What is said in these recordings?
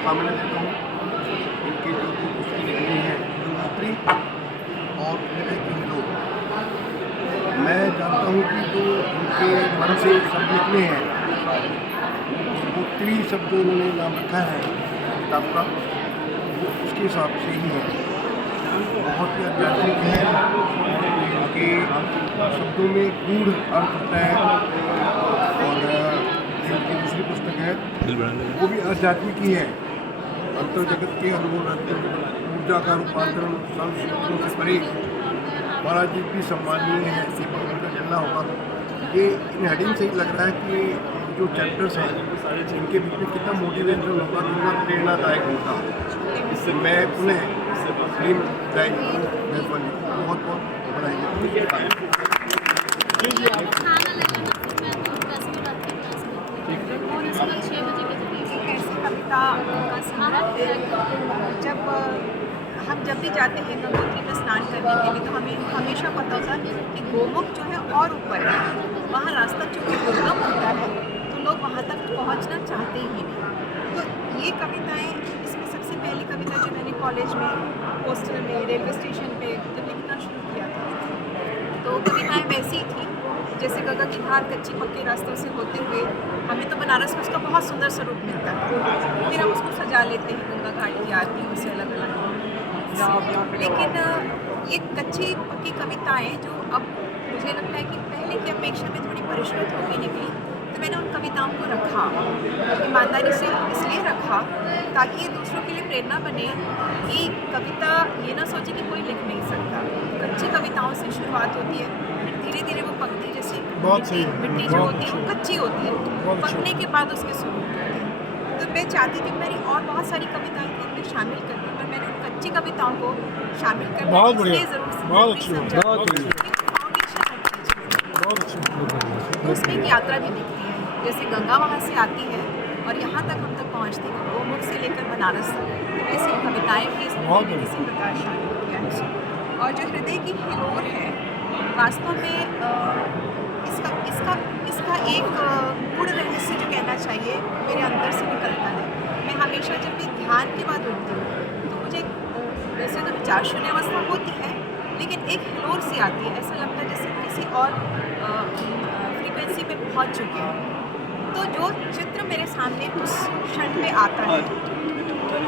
शुभकामनाएं देता हूँ। इनके जो भी पुस्तकें निकली हैं गंगोत्री और हृदय के लोग, मैं जानता हूँ कि जो उनके मन से शब्द निकले हैं, वो त्रि शब्द जो उन्होंने नाम रखा है किताब का, वो उसके हिसाब से ही है। बहुत ही आध्यात्मिक है, उनके शब्दों में गूढ़ अर्थ होता है। और उनकी दूसरी पुस्तक है वो भी आध्यात्मिक ही है, अंतर जगत के अनुभव रहते ऊर्जा का रूपांतरण सर्वसूत्रों से परे। महाराज जी भी सम्माननीय है, दीपक उनका चलना होगा। ये इन हेडिंग से ही लग रहा है कि जो चैप्टर्स हैं इनके बीच में कितना मोटिवेशन होगा, कितना प्रेरणादायक होगा। इससे मैं उन्हें फिल्म गाइड को बहुत बहुत बधाई देता हूँ। कविता का संग्रह है। जब भी जाते हैं गंगोत्री में स्नान करने के लिए, तो हमें हमेशा पता होता है कि गोमुख जो है और ऊपर है, वहाँ रास्ता चूँकि दुर्गम होता है तो लोग वहाँ तक पहुँचना चाहते ही नहीं। तो ये कविताएं, इसमें सबसे पहली कविता जो मैंने कॉलेज में हॉस्टल में रेलवे स्टेशन पे जब लिखना शुरू किया था, तो कविताएँ वैसी थी जैसे गंगा की धार कच्ची पक्के रास्तों से होते हुए, हमें तो बनारस में उसका बहुत सुंदर स्वरूप मिलता है, फिर हम उसको सजा लेते हैं गंगा घाट की आरतियों से अलग अलग। लेकिन ये कच्ची पक्की कविताएं जो अब मुझे लगता है कि पहले की अपेक्षा में थोड़ी परिष्कृत होकर निकली, तो मैंने उन कविताओं को रखा, ईमानदारी से इसलिए रखा ताकि ये दूसरों के लिए प्रेरणा बने कि कविता ये ना सोचे कि कोई लिख नहीं सकता। कच्ची कविताओं से शुरुआत होती है, फिर धीरे धीरे वो पकती, जैसे मिट्टी जो होती है वो कच्ची होती है, पकने के बाद उसके स्वरूप होते हैं। तो मैं चाहती थी मेरी और बहुत सारी कविताएं उनमें शामिल कर दी, पर मैंने उन कच्ची कविताओं को शामिल कर दिया। तो उसमें एक यात्रा भी दिखती है, जैसे गंगा वहाँ से आती है और यहाँ तक हम तक पहुँचती है, गोमुख से लेकर बनारस तक। ऐसी कविताएं भी इसमें मैंने इसी प्रकार शामिल किया है। और जो हृदय की हिलोर है, वास्तव में इसका एक गूढ़ रहस्य जो कहना चाहिए मेरे अंदर से निकलता है। मैं हमेशा जब भी ध्यान के बाद उठती हूँ तो मुझे वैसे तो विचार शून्य अवस्था होती है, लेकिन एक हिलोर सी आती है, ऐसा लगता है जैसे किसी और फ्रीक्वेंसी पे पहुँच चुके हैं। तो जो चित्र मेरे सामने उस क्षण पे आता है,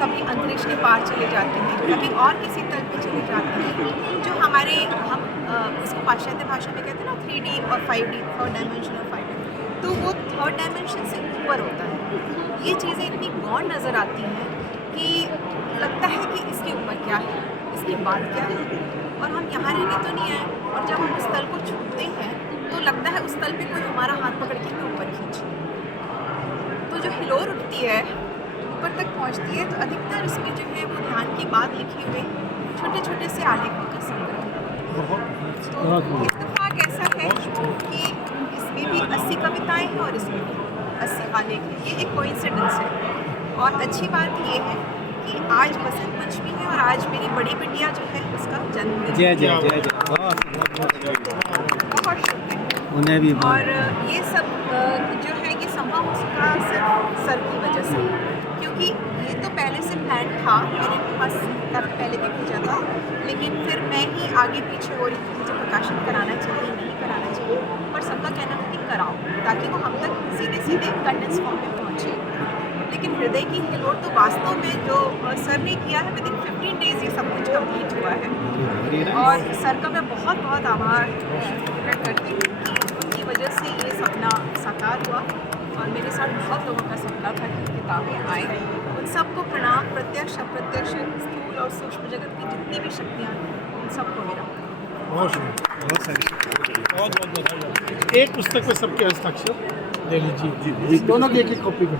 कभी अंतरिक्ष के पार चले जाते हैं, कभी और किसी तल पे चले जाते हैं, जो हमारे हम उसको पाश्चात्य भाषा में कहते हैं ना 3D और 5D, थर्ड डायमेंशन और 5D, तो वो थर्ड डायमेंशन से ऊपर होता है। ये चीज़ें इतनी गौण नज़र आती हैं कि लगता है कि इसके ऊपर क्या है, इसके बाद क्या है, और हम यहाँ रहने तो नहीं आए। और जब हम उस तल को छूते हैं तो लगता है उस तल पे कोई हमारा हाथ पकड़ के ऊपर खींचे। तो जो हिलोर उठती है, ऊपर तक पहुँचती है, तो अधिकतर इसमें जो है वो ध्यान की बात लिखी हुई छोटे छोटे से आलेखों का संग्रह। तो इत्तेफाक ऐसा है कि इसमें भी 80 कविताएं हैं और इसमें भी 80 आलेख हैं। ये एक कोइंसिडेंस है। और अच्छी बात ये है कि आज बसंत पंचमी है और आज मेरी बड़ी बिटिया जो है उसका जन्मदिन। जय जय जय जय, बहुत शुक्रिया। उन्हें भी। और ये सब जो है ये संभव हो सका सिर्फ सर की वजह से, क्योंकि ये तो पहले से प्लान था, मैंने पास काफ़ी पहले भी भेजा था, लेकिन फिर मैं ही आगे पीछे हो रही थी, मुझे प्रकाशन कराना चाहिए नहीं कराना चाहिए, पर सबका कहना था कि कराओ ताकि वो हम तक सीधे सीधे कंडेंस फॉर्म में पहुँचे। लेकिन हृदय की हिलोर तो वास्तव में जो सर ने किया है, विदिन 15 डेज ये सब कुछ कंप्लीट हुआ है। और सर का मैं बहुत बहुत आभार व्यक्त करती हूँ, उनकी वजह से ये सपना साकार हुआ। और मेरे साथ बहुत लोगों का सपना था कि किताबें आए। उन सबको प्रणाम, प्रत्यक्ष अप्रत्यक्ष, स्थूल और सूक्ष्म जगत की जितनी भी शक्तियाँ हैं, उन सबको मेरा बहुत सारी बहुत बधाई। एक पुस्तक में सबके हस्ताक्षर ले लीजिए, दोनों की एक कॉपी में।